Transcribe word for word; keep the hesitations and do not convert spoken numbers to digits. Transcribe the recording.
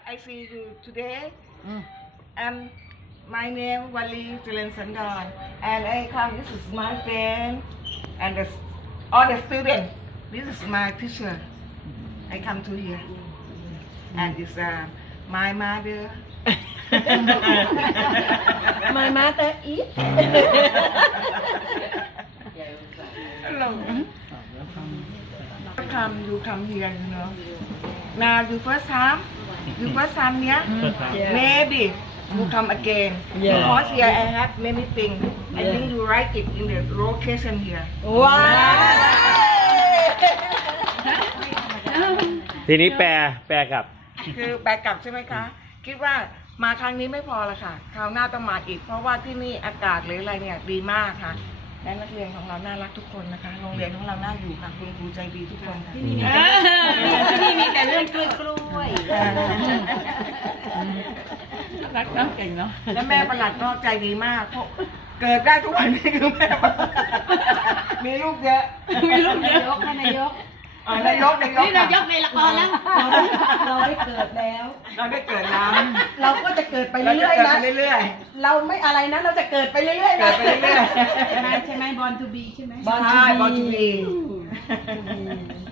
I see you today. And my name Wali Julian Sandon. And I come, this is my friend and the, all the students. This is my teacher. I come to here. And it's uh, my mother. My mother is. Hello. Come, you come here, you know. Now you first time, you first time here. Yeah. Maybe you come again. Yeah. Because here I have many things. I Yeah. think you write it in the location here. ว้าวทีนี้แปลแปลกับคือแปลกลับใช่ไหมคะ คิดว่ามาครั้งนี้ไม่พอละค่ะ คราวหน้าต้องมาอีก เพราะว่าที่นี่อากาศหรืออะไรเนี่ยดีมากค่ะ และนักเรียนของเราน่ารักทุกคนนะคะ โรงเรียนของเราน่าอยู่ค่ะ คุณครูใจดีทุกคนค่ะที่นี่มีแต่เรื่องกล้วยกล้วยรักน้องเก่งเนาะและแม่ประหลัดก็ใจดีมากเพราะเกิดได้ทุกวันนี้คือแม่ประหลัดมีลูกเยอะมีลูกเยอะค่ะนายกอ่านายกนายกนี่นายกในละครแล้ว เราได้เกิดแล้วเราได้เกิดแล้วเราก็จะเกิดไปเราจะเรื่อยเกิดๆนะไปเรื่อยเราไม่อะไรนะ เราจะเกิดไปเรื่อยๆเกินะดไปเรื่อยๆใช่ไหมใช่ไหมบอลทูบีใช่ไหมใช่ born to be